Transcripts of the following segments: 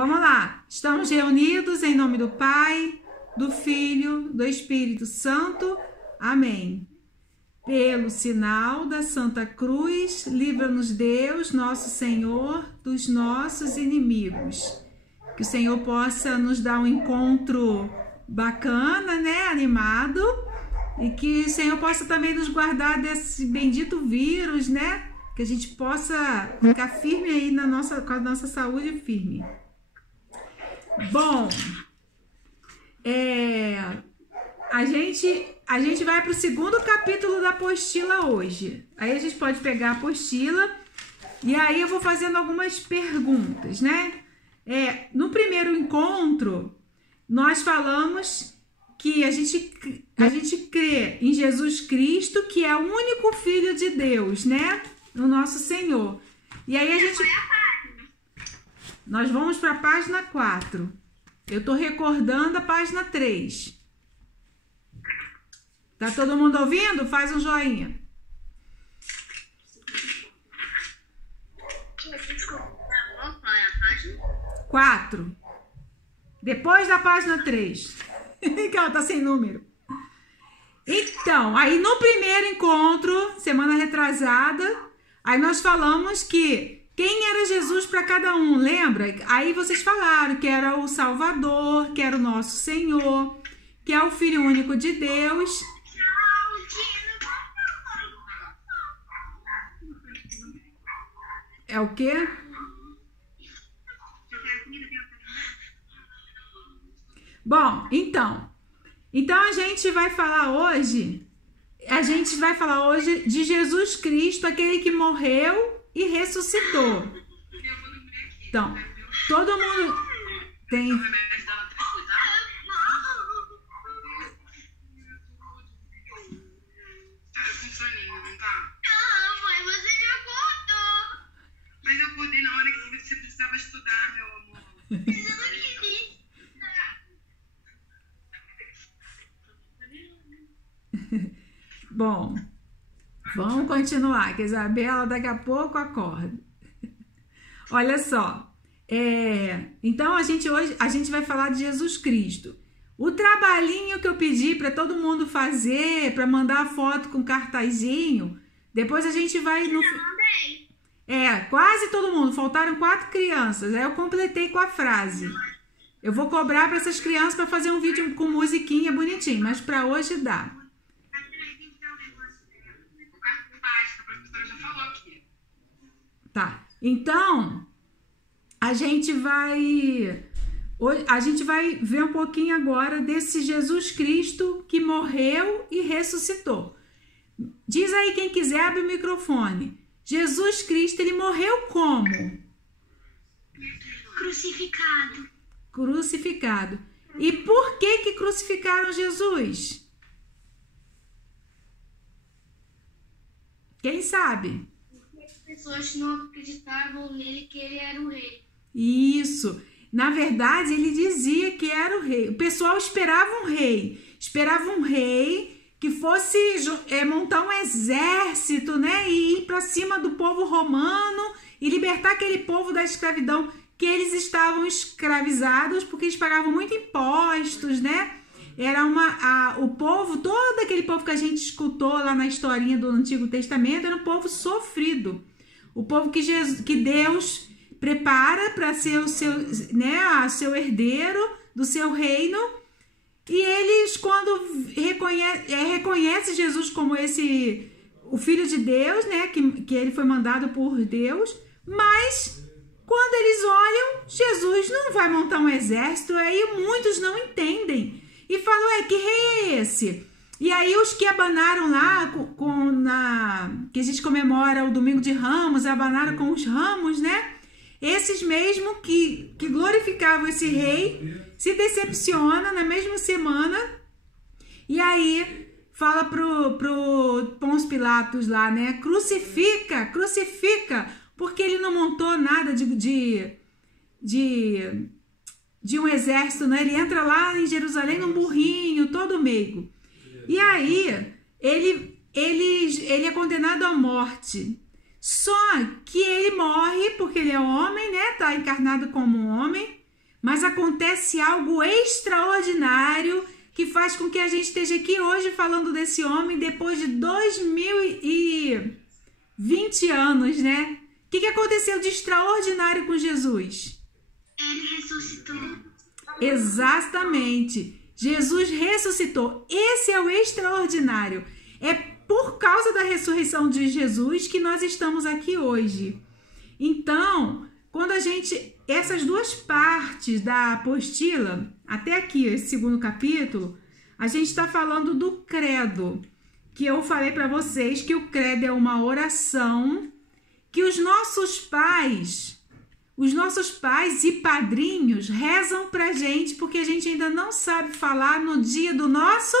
vamos lá. Estamos reunidos em nome do Pai, do Filho, do Espírito Santo. Amém. Pelo sinal da Santa Cruz, livra-nos Deus, nosso Senhor, dos nossos inimigos. Que o Senhor possa nos dar um encontro bacana, né? Animado. E que o Senhor possa também nos guardar desse bendito vírus, né? Que a gente possa ficar firme aí com a nossa saúde firme. Bom, a gente vai para o segundo capítulo da apostila hoje. Aí a gente pode pegar a apostila e aí eu vou fazendo algumas perguntas, né? No primeiro encontro, nós falamos que a gente crê em Jesus Cristo, que é o único Filho de Deus, né? O nosso Senhor. E aí nós vamos para a página 4. Eu tô recordando a página 3. Tá todo mundo ouvindo? Faz um joinha. Qual é a página? 4. Depois da página 3. Que ela tá sem número. Então, aí no primeiro encontro, semana retrasada, aí nós falamos que quem era Jesus para cada um, lembra? Aí vocês falaram que era o Salvador, que era o nosso Senhor, que é o Filho único de Deus. É o quê? Bom, então a gente vai falar hoje de Jesus Cristo, aquele que morreu e ressuscitou. Então, todo mundo tem... Mas eu acordei na hora que você precisava estudar, meu amor. Mas eu não queria. Bom, vamos continuar, que a Isabela daqui a pouco acorda. Olha só, então hoje a gente vai falar de Jesus Cristo. O trabalhinho que eu pedi para todo mundo fazer, para mandar foto com cartazinho, depois a gente vai no... quase todo mundo, faltaram 4 crianças, aí eu completei com a frase. Eu vou cobrar para essas crianças para fazer um vídeo com musiquinha bonitinho, mas para hoje dá. Tá, então a gente vai ver um pouquinho agora desse Jesus Cristo que morreu e ressuscitou. Diz aí quem quiser, abre o microfone. Jesus Cristo, ele morreu como? Crucificado. E por que crucificaram Jesus? Quem sabe? Porque as pessoas não acreditavam nele, que ele era o rei. Isso. Na verdade, ele dizia que era o rei. O pessoal esperava um rei. Esperava um rei que fosse montar um exército, né? E ir para cima do povo romano e libertar aquele povo da escravidão, que eles estavam escravizados porque eles pagavam muito impostos, né? Era o povo, todo aquele povo que a gente escutou lá na historinha do Antigo Testamento, era um povo sofrido. O povo que Deus prepara para ser o seu herdeiro do seu reino. E eles, quando reconhecem Jesus como o Filho de Deus, né? Que ele foi mandado por Deus, mas quando eles olham, Jesus não vai montar um exército, aí muitos não entendem. E falam, que rei é esse? E aí os que abanaram lá, que a gente comemora o Domingo de Ramos, abanaram com os ramos, né? Esses mesmo que glorificavam esse rei, se decepciona na mesma semana, e aí fala pro Pôncio Pilatos lá, né? Crucifica, porque ele não montou nada de um exército, né? Ele entra lá em Jerusalém num burrinho, todo meigo. E aí ele é condenado à morte. Só que ele morre porque ele é homem, né? Tá encarnado como um homem. mas acontece algo extraordinário que faz com que a gente esteja aqui hoje falando desse homem depois de 2020 anos, né? O que aconteceu de extraordinário com Jesus? Ele ressuscitou. Exatamente. Jesus ressuscitou. Esse é o extraordinário. É por causa da ressurreição de Jesus que nós estamos aqui hoje. Então, quando essas duas partes da apostila, até aqui, esse segundo capítulo, a gente está falando do credo, que eu falei para vocês que o credo é uma oração que os nossos pais e padrinhos rezam pra gente, porque a gente ainda não sabe falar no dia do nosso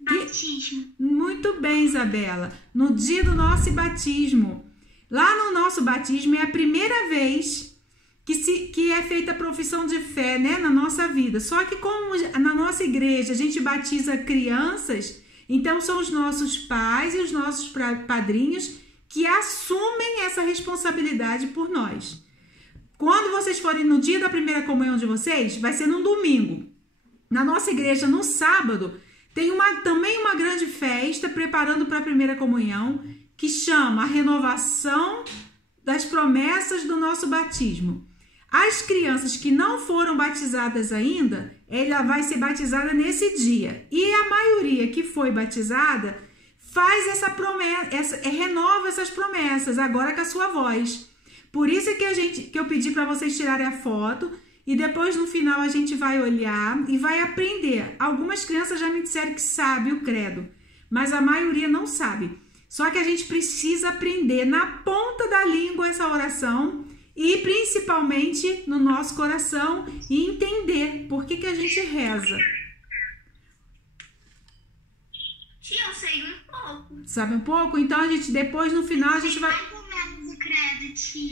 batismo. Muito bem, Isabela. No dia do nosso batismo. Lá no nosso batismo é a primeira vez que é feita a profissão de fé, né, na nossa vida. Só que como na nossa igreja a gente batiza crianças, então são os nossos pais e os nossos padrinhos que assumem essa responsabilidade por nós. Quando vocês forem no dia da primeira comunhão de vocês, vai ser num domingo. Na nossa igreja, no sábado, tem também uma grande festa preparando para a primeira comunhão, que chama a renovação das promessas do nosso batismo. As crianças que não foram batizadas ainda, ela vai ser batizada nesse dia. E a maioria que foi batizada faz essa promessa, renova essas promessas agora com a sua voz. Por isso é que eu pedi para vocês tirarem a foto e depois no final a gente vai olhar e vai aprender. Algumas crianças já me disseram que sabem o credo, mas a maioria não sabe. Só que a gente precisa aprender na ponta da língua essa oração e principalmente no nosso coração e entender por que a gente reza. Tia, eu sei um pouco. Sabe um pouco? Então a gente depois no final a gente vai...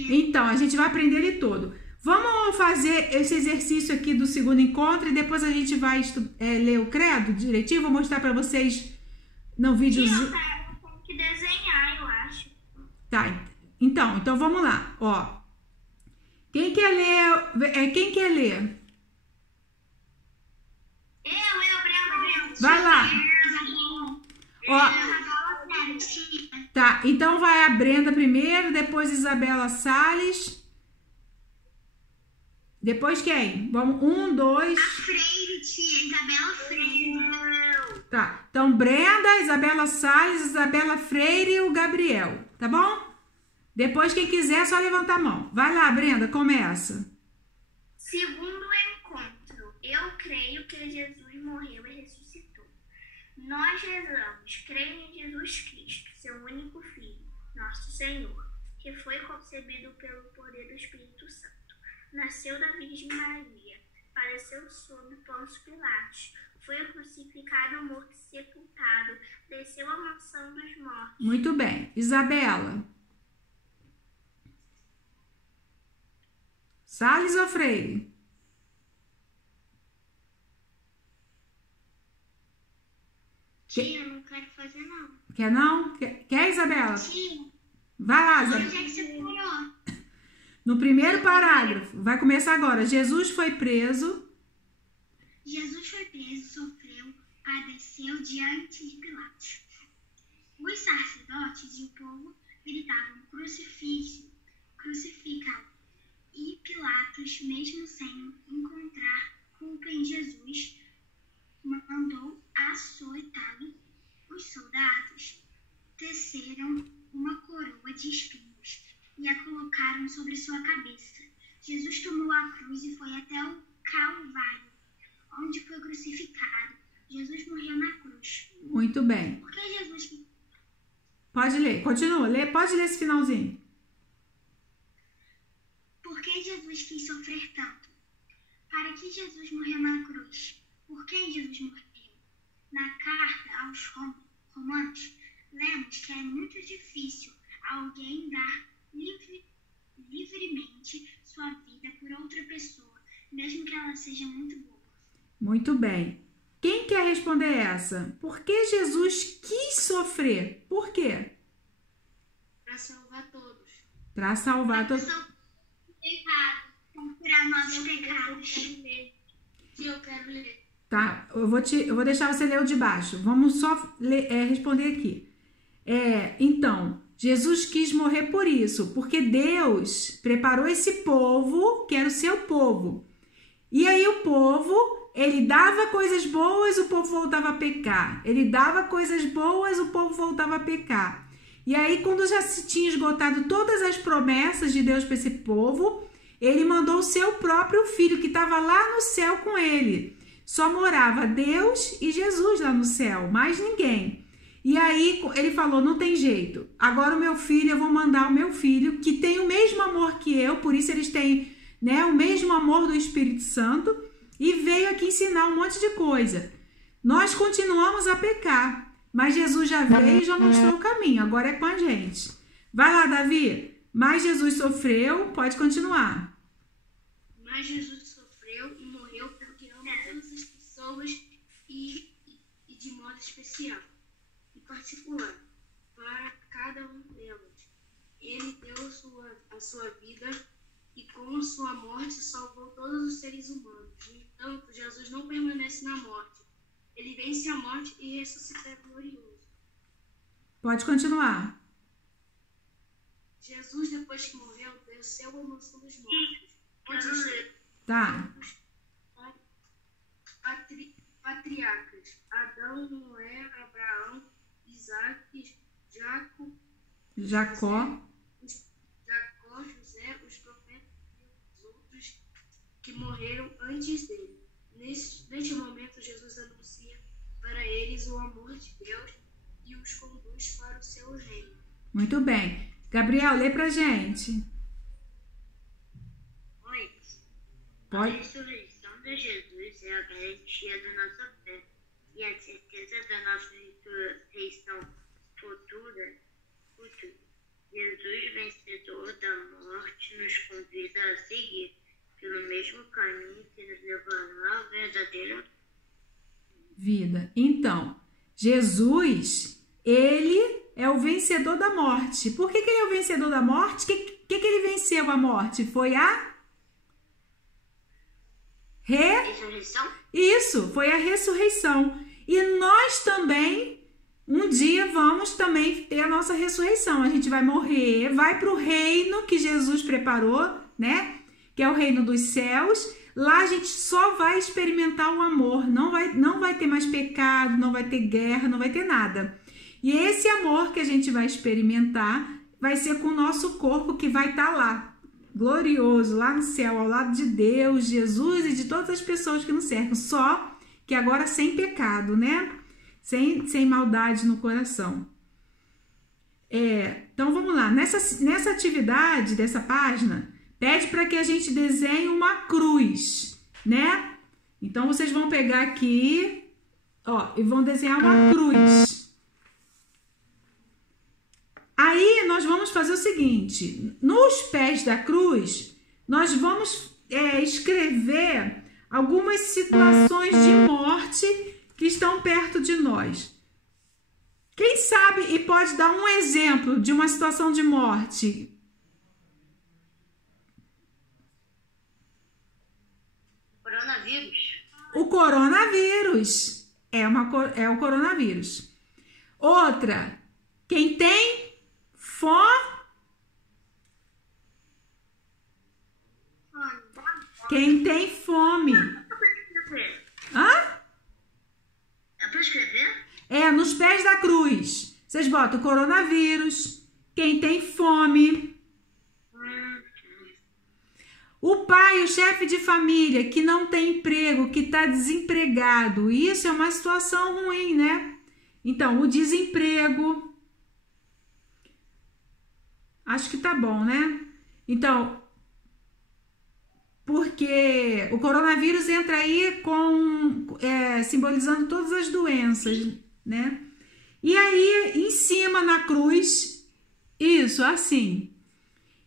Então, a gente vai aprender ele todo. Vamos fazer esse exercício aqui do segundo encontro e depois a gente vai ler o credo direitinho. Vou mostrar para vocês no vídeo. Eu tenho que desenhar, eu acho. Tá, então vamos lá. Ó, quem quer ler? Quem quer ler? Brenda. Vai lá. Ó, tá, então vai a Brenda primeiro, depois Isabela Salles. Depois quem? Vamos, 1, 2... A Freire, tia. Isabela Freire. Tá, então Brenda, Isabela Salles, Isabela Freire e o Gabriel, tá bom? Depois quem quiser é só levantar a mão. Vai lá, Brenda, começa. Segundo encontro, eu creio que Jesus morreu e ressuscitou. Nós rezamos, creio em Jesus Cristo, seu único Filho, nosso Senhor, que foi concebido pelo poder do Espírito Santo. Nasceu da Virgem Maria, padeceu sob Pôncio Pilatos, foi crucificado, morto e sepultado, desceu à mansão dos mortos. Muito bem. Isabela. Salles ou Freire? Tia, eu não quero fazer não. Quer não? Quer, Isabela? Tia, Vai lá, Isabela. onde é que você parou? No primeiro parágrafo, vai começar agora. Jesus foi preso. Jesus foi preso, sofreu, padeceu diante de Pilatos. Os sacerdotes e o povo gritavam: crucifica-o. E Pilatos, mesmo sem encontrar culpa em Jesus, mandou açoitá-lo. Os soldados teceram uma coroa de espinhos e a colocaram sobre sua cabeça. Jesus tomou a cruz e foi até o Calvário, onde foi crucificado. Jesus morreu na cruz. Muito bem. Por que Jesus... Pode ler, continua. Pode ler esse finalzinho. Por que Jesus quis sofrer tanto? Para que Jesus morreu na cruz? Por quem Jesus morreu? Na carta aos Romanos, lemos que é muito difícil alguém dar livremente sua vida por outra pessoa, mesmo que ela seja muito boa. Muito bem. Quem quer responder essa? Por que Jesus quis sofrer? Por quê? Para salvar todos. Para salvar todo. Pecado, curar nossos pecados. Eu quero ler. Tá, eu vou deixar você ler o de baixo. Vamos só responder aqui. Então, Jesus quis morrer por isso, porque Deus preparou esse povo, que era o seu povo. E aí o povo, ele dava coisas boas, o povo voltava a pecar. Ele dava coisas boas, o povo voltava a pecar. E aí, quando já se tinha esgotado todas as promessas de Deus para esse povo, ele mandou o seu próprio filho, que estava lá no céu com ele. Só morava Deus e Jesus lá no céu, mais ninguém. E aí ele falou, não tem jeito. Agora o meu filho, eu vou mandar o meu filho, que tem o mesmo amor que eu, por isso eles têm, né, o mesmo amor do Espírito Santo, e veio aqui ensinar um monte de coisa. Nós continuamos a pecar, mas Jesus já veio e já mostrou o caminho, agora é com a gente. Vai lá, Davi. Mas Jesus sofreu, pode continuar. Mas Jesus sofreu e morreu porque ama todas as pessoas e de modo especial e particular para cada um delas. Ele deu a sua vida e com sua morte salvou todos os seres humanos. No entanto, Jesus não permanece na morte. Ele vence a morte e ressuscita glorioso. Pode continuar. Jesus, depois que morreu, desceu ao mansão dos mortos. Tá. Patriarcas: Adão, Noé, Abraão, Isaac, Jacó, José, os profetas e os outros que morreram antes dele. Neste momento, Jesus anuncia para eles o amor de Deus e os conduz para o seu reino. Muito bem. Gabriel, lê pra gente. Oi. Pode. A ressurreição de Jesus é a garantia da nossa fé e a certeza da nossa ressurreição futura. Jesus, vencedor da morte, nos convida a seguir pelo mesmo caminho que nos levará à verdadeira vida. Então, Jesus, ele é o vencedor da morte. Por que ele é o vencedor da morte? O que ele venceu a morte? Foi a ressurreição? Isso, foi a ressurreição. E nós também, um dia, vamos também ter a nossa ressurreição. A gente vai morrer, vai para o reino que Jesus preparou, né? Que é o reino dos céus. Lá a gente só vai experimentar o amor. Não vai ter mais pecado, não vai ter guerra, não vai ter nada. E esse amor que a gente vai experimentar vai ser com o nosso corpo que vai estar lá, glorioso, lá no céu, ao lado de Deus, Jesus e de todas as pessoas que nos cercam. Só que agora sem pecado, né? Sem maldade no coração. Então vamos lá. Nessa atividade dessa página, pede para que a gente desenhe uma cruz, né? Então vocês vão pegar aqui, ó, e vão desenhar uma cruz. Aí nós vamos fazer o seguinte: nos pés da cruz, nós vamos escrever algumas situações de morte que estão perto de nós. Quem sabe e pode dar um exemplo de uma situação de morte? coronavírus. O coronavírus é o coronavírus. Outra, quem tem Quem tem fome. Hã? É pra escrever? Nos pés da cruz. Vocês botam coronavírus, quem tem fome. O pai, o chefe de família que não tem emprego, que está desempregado. Isso é uma situação ruim, né? Então, o desemprego. Acho que tá bom, né? Então, porque o coronavírus entra aí simbolizando todas as doenças, né? E aí, em cima na cruz, isso, assim.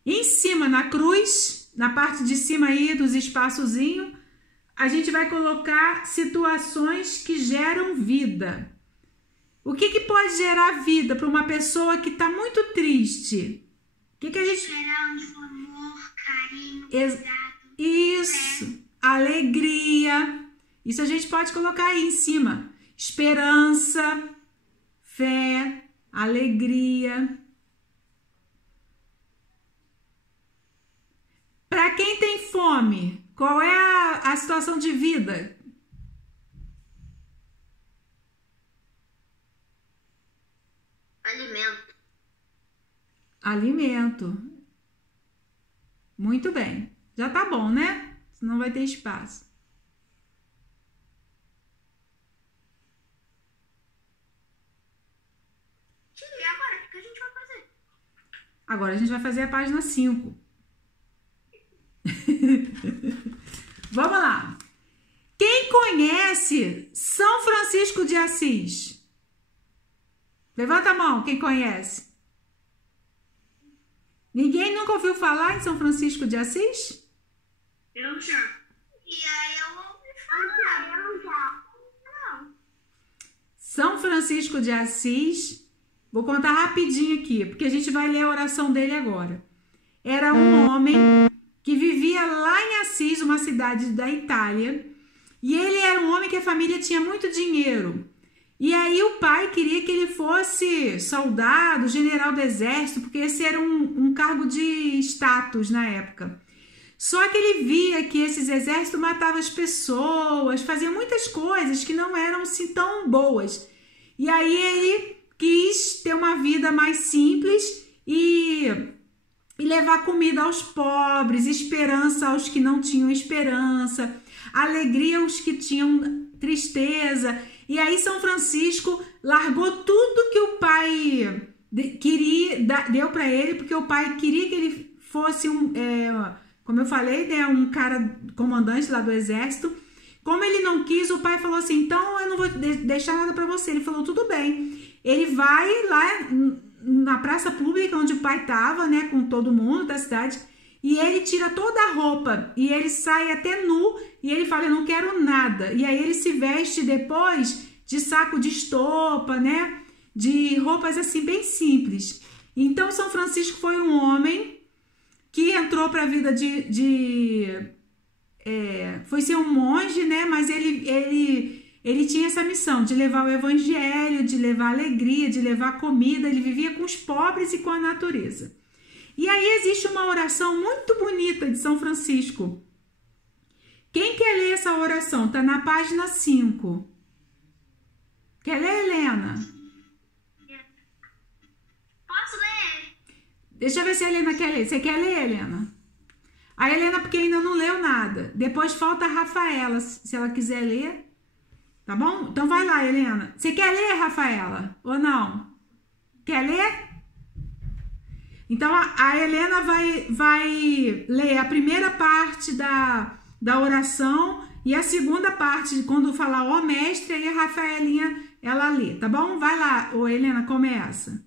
Em cima na cruz, na parte de cima aí dos espaçozinhos, a gente vai colocar situações que geram vida. O que pode gerar vida para uma pessoa que está muito triste? que a gente... Esperança, amor, carinho, Ex- cuidado. Isso, alegria. Isso a gente pode colocar aí em cima. Esperança, fé, alegria. Para quem tem fome, qual é a situação de vida? Alimento. Alimento. Muito bem. Já tá bom, né? Senão vai ter espaço. E agora, o que a gente vai fazer? Agora a gente vai fazer a página 5. Vamos lá. Quem conhece São Francisco de Assis? Levanta a mão, quem conhece? Ninguém nunca ouviu falar em São Francisco de Assis? Eu já. E aí eu ouvi falar. Eu já. Não. São Francisco de Assis, vou contar rapidinho aqui, porque a gente vai ler a oração dele agora. Era um homem que vivia lá em Assis, uma cidade da Itália, e ele era um homem que a família tinha muito dinheiro. E aí o pai queria que ele fosse soldado, general do exército, porque esse era um cargo de status na época. Só que ele via que esses exércitos matavam as pessoas, faziam muitas coisas que não eram assim tão boas. E aí ele quis ter uma vida mais simples e levar comida aos pobres, esperança aos que não tinham esperança, alegria aos que tinham tristeza. E aí São Francisco largou tudo que o pai queria, deu para ele, porque o pai queria que ele fosse como eu falei, né, um cara comandante lá do exército. Como ele não quis, o pai falou assim, então eu não vou deixar nada para você. Ele falou, tudo bem. Ele vai lá na praça pública onde o pai estava, né, com todo mundo da cidade, e ele tira toda a roupa, e ele sai até nu, e ele fala, eu não quero nada. E aí ele se veste depois de saco de estopa, né, de roupas assim bem simples. Então São Francisco foi um homem que entrou para a vida foi ser um monge, né, mas ele tinha essa missão de levar o evangelho, de levar alegria, de levar comida. Ele vivia com os pobres e com a natureza. E aí existe uma oração muito bonita de São Francisco. Quem quer ler essa oração? Está na página 5. Quer ler, Helena? Posso ler? Deixa eu ver se a Helena quer ler. Você quer ler, Helena? A Helena, porque ainda não leu nada. Depois falta a Rafaela, se ela quiser ler. Tá bom? Então vai lá, Helena. Você quer ler, Rafaela? Ou não? Quer ler? Então a Helena vai ler a primeira parte da oração e a segunda parte, quando falar ó mestre, aí a Rafaelinha ela lê, tá bom? Vai lá, ô Helena, começa.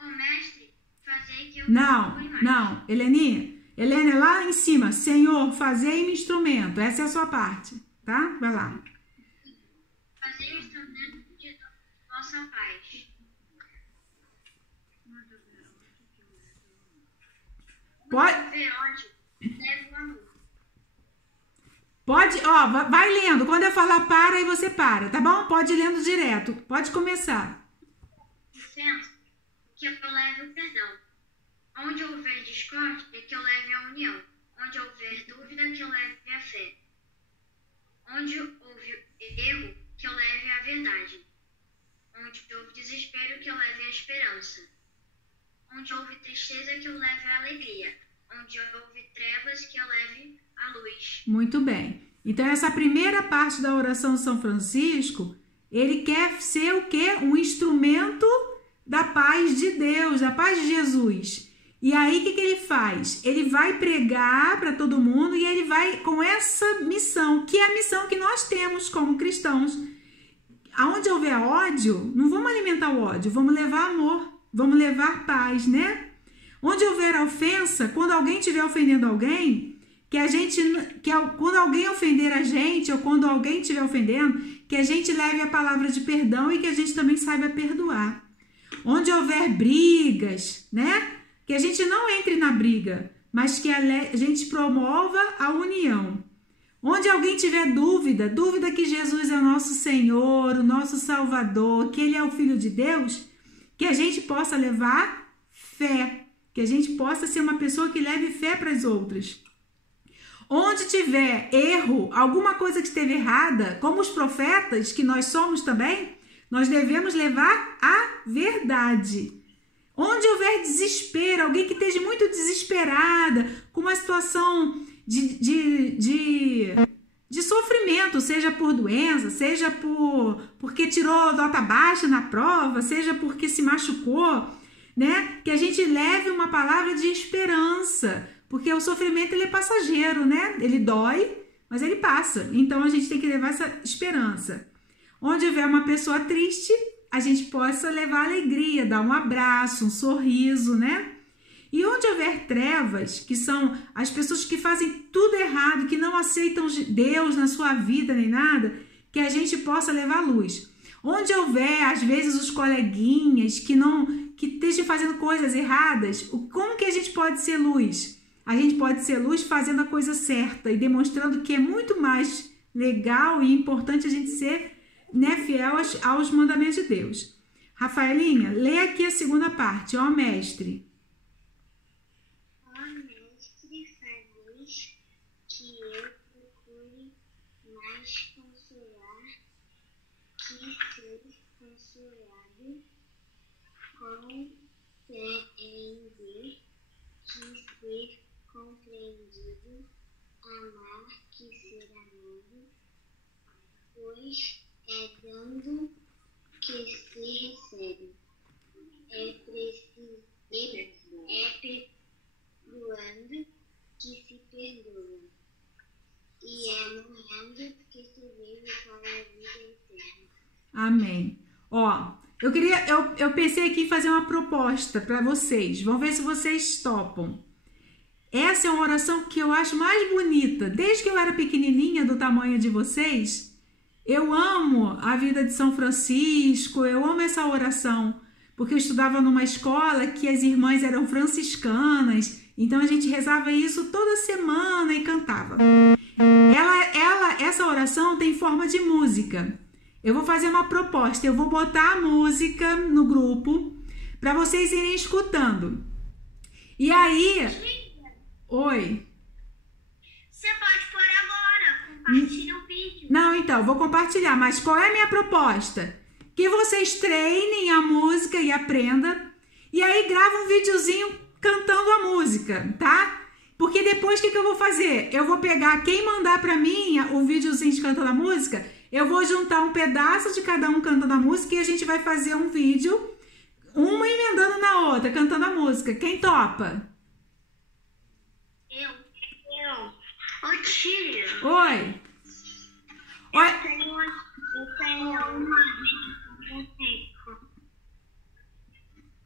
Ô mestre, fazei que eu Não, Heleninha. Helena, é lá em cima. Senhor, fazei-me instrumento. Essa é a sua parte, tá? Vai lá. Fazei o instrumento de vossa paz. Pode, Ver onde deve o amor. pode, ó, vai lendo. Quando eu falar para, aí você para, tá bom? Pode ir lendo direto. Pode começar. Licença, que eu leve o perdão. Onde houver discórdia, que eu leve a união. Onde houver dúvida, que eu leve a fé. Onde houve erro, que eu leve a verdade. Onde houve desespero, que eu leve a esperança. Onde houve tristeza, que eu leve a alegria. Onde houve trevas, que eu leve a luz. Muito bem. Então, essa primeira parte da oração de São Francisco, ele quer ser o quê? Um instrumento da paz de Deus, da paz de Jesus. E aí, o que ele faz? Ele vai pregar para todo mundo e ele vai com essa missão, que é a missão que nós temos como cristãos. Aonde houver ódio, não vamos alimentar o ódio, vamos levar amor, vamos levar paz, né? Onde houver ofensa, quando alguém estiver ofendendo alguém, quando alguém ofender a gente, ou quando alguém estiver ofendendo, que a gente leve a palavra de perdão e que a gente também saiba perdoar. Onde houver brigas, né? Que a gente não entre na briga, mas que a gente promova a união. Onde alguém tiver dúvida que Jesus é o nosso Senhor, o nosso Salvador, que Ele é o Filho de Deus, que a gente possa levar fé, que a gente possa ser uma pessoa que leve fé para as outras. Onde tiver erro, alguma coisa que esteve errada, como os profetas, que nós somos também, nós devemos levar a verdade. Onde houver desespero, alguém que esteja muito desesperada, com uma situação de sofrimento, seja por doença, seja porque tirou nota baixa na prova, seja porque se machucou, né? Que a gente leve uma palavra de esperança, porque o sofrimento ele é passageiro, né? Ele dói, mas ele passa. Então a gente tem que levar essa esperança. Onde houver uma pessoa triste, a gente possa levar alegria, dar um abraço, um sorriso, né? E onde houver trevas, que são as pessoas que fazem tudo errado, que não aceitam Deus na sua vida nem nada, que a gente possa levar luz. Onde houver, às vezes, os coleguinhas que estejam fazendo coisas erradas, como que a gente pode ser luz? A gente pode ser luz fazendo a coisa certa e demonstrando que é muito mais legal e importante a gente ser, né, fiel aos mandamentos de Deus. Rafaelinha, lê aqui a segunda parte. Ó mestre. Ó mestre, fazes que eu procure mais consolar que ser consolado, compreender que ser compreendido, amar que ser amado, pois é dando que se recebe, é perdoando que se perdoa, e é morrendo que se vive para a vida eterna. Amém. Ó, eu pensei aqui em fazer uma proposta para vocês. Vamos ver se vocês topam. Essa é uma oração que eu acho mais bonita. Desde que eu era pequenininha, do tamanho de vocês, eu amo a vida de São Francisco, eu amo essa oração, porque eu estudava numa escola que as irmãs eram franciscanas, então a gente rezava isso toda semana e cantava. Essa oração tem forma de música. Eu vou fazer uma proposta, eu vou botar a música no grupo para vocês irem escutando. E aí... Oi? Você pode pôr agora, compartilha o vídeo. Não, então, vou compartilhar, mas qual é a minha proposta? Que vocês treinem a música e aprendam, e aí grava um videozinho cantando a música, tá? Porque depois o que eu vou fazer? Eu vou pegar quem mandar pra mim o videozinho de cantando a música, eu vou juntar um pedaço de cada um cantando a música e a gente vai fazer um vídeo, uma emendando na outra, cantando a música. Quem topa? Eu. Ô tia. Oi. Eu tenho uma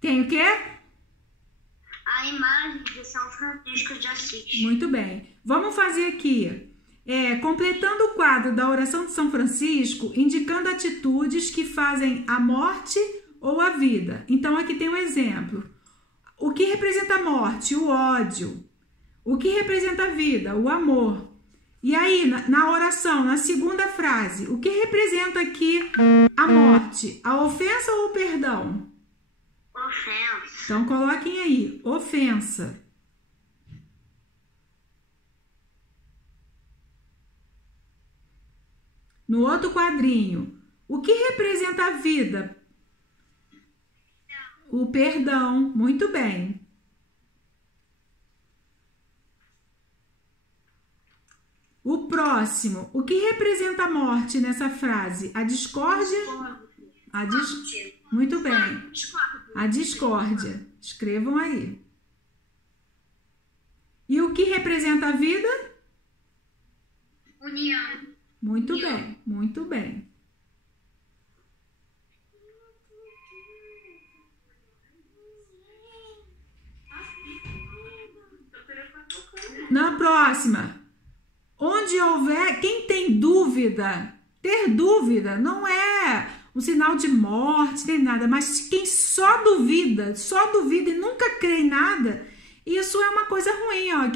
Tem o quê? a imagem de São Francisco de Assis. Muito bem. Vamos fazer aqui, completando o quadro da oração de São Francisco, indicando atitudes que fazem a morte ou a vida. Então, aqui tem um exemplo. O que representa a morte? O ódio. O que representa a vida? O amor. E aí, na oração, na segunda frase, o que representa aqui a morte? A ofensa ou o perdão? Ofensa. Então, coloquem aí, ofensa. No outro quadrinho, o que representa a vida? O perdão. Muito bem. O próximo, o que representa a morte nessa frase? A discórdia? Muito bem. A discórdia. Escrevam aí. E o que representa a vida? União. Muito bem, muito bem. Na próxima, onde houver, quem tem dúvida, ter dúvida não é um sinal de morte, nem nada. Mas quem só duvida e nunca crê em nada, isso é uma coisa ruim, ó,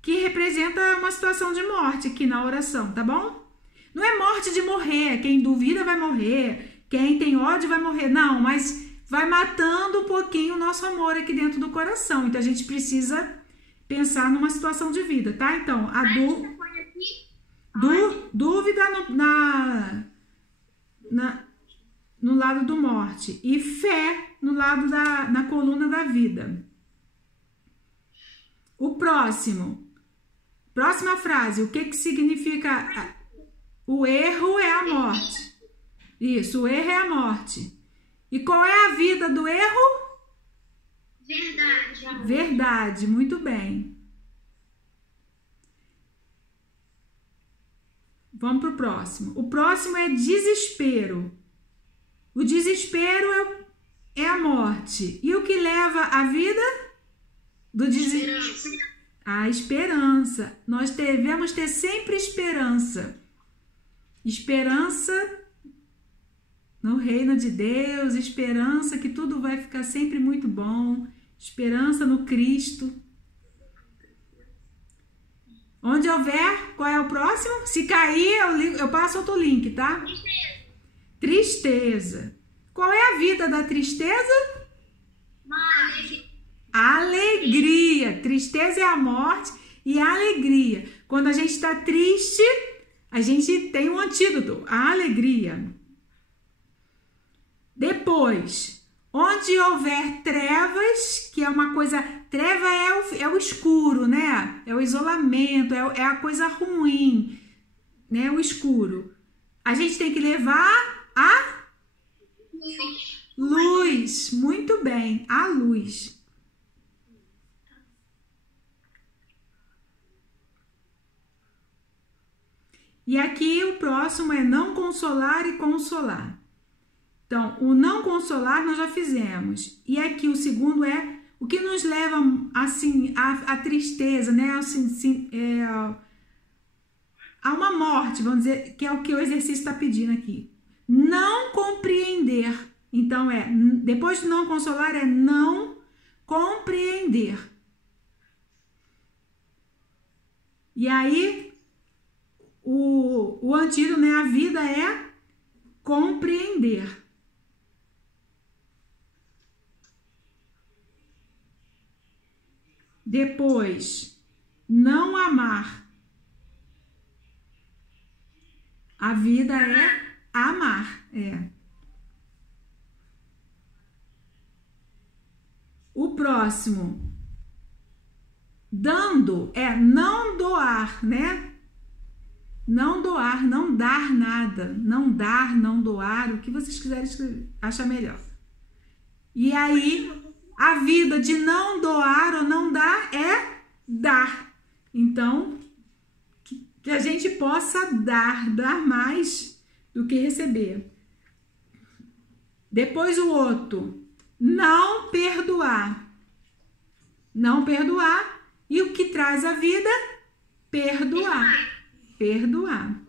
que representa uma situação de morte aqui na oração, tá bom? Não é morte de morrer, quem duvida vai morrer, quem tem ódio vai morrer, não, mas vai matando um pouquinho o nosso amor aqui dentro do coração. Então a gente precisa pensar numa situação de vida, tá? Então, a dúvida no lado do morte e fé no lado na coluna da vida. O próxima frase, o que significa? O erro é a morte. Isso, o erro é a morte. E qual é a vida do erro? Verdade. Verdade, muito bem. Vamos para o próximo. O próximo é desespero. O desespero é a morte. E o que leva à vida? Do desespero. A esperança. Nós devemos ter sempre esperança. Esperança no reino de Deus, esperança que tudo vai ficar sempre muito bom, esperança no Cristo. Onde houver, qual é o próximo? Se cair, eu passo outro link, tá? Tristeza. Qual é a vida da tristeza? Alegria. Tristeza é a morte e a alegria. Quando a gente está triste, a gente tem um antídoto, a alegria. Depois, onde houver trevas, que é uma coisa... Treva é o escuro, né? É o isolamento, é a coisa ruim, né? O escuro. A gente tem que levar a luz. Muito bem, a luz. E aqui o próximo é não consolar e consolar. Então, o não consolar nós já fizemos. E aqui o segundo é o que nos leva, assim, à tristeza, né? Assim, a uma morte, vamos dizer, que é o que o exercício está pedindo aqui. Não compreender. Então, depois de não consolar, é não compreender. E aí, o antídoto, né? A vida é compreender. Depois, não amar. A vida é amar. O próximo, dando, é não doar, né? Não doar, não dar nada. Não dar, não doar, o que vocês quiserem achar melhor. E aí... A vida de não doar ou não dar é dar. Então, que a gente possa dar mais do que receber. Depois o outro, não perdoar. Não perdoar. E o que traz a vida? Perdoar. Perdoar.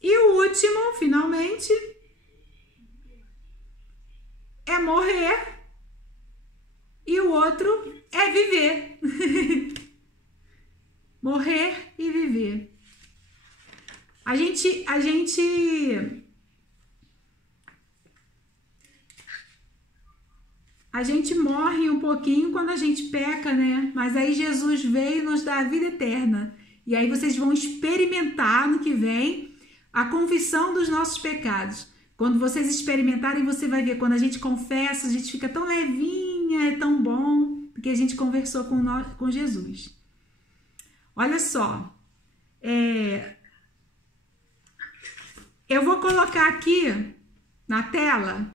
E o último, finalmente... é morrer e o outro é viver. Morrer e viver. A gente morre um pouquinho quando a gente peca, né? Mas aí Jesus veio nos dar a vida eterna. E aí vocês vão experimentar no que vem a confissão dos nossos pecados. Quando vocês experimentarem, você vai ver, quando a gente confessa, a gente fica tão levinha, é tão bom, porque a gente conversou com Jesus. Olha só, eu vou colocar aqui na tela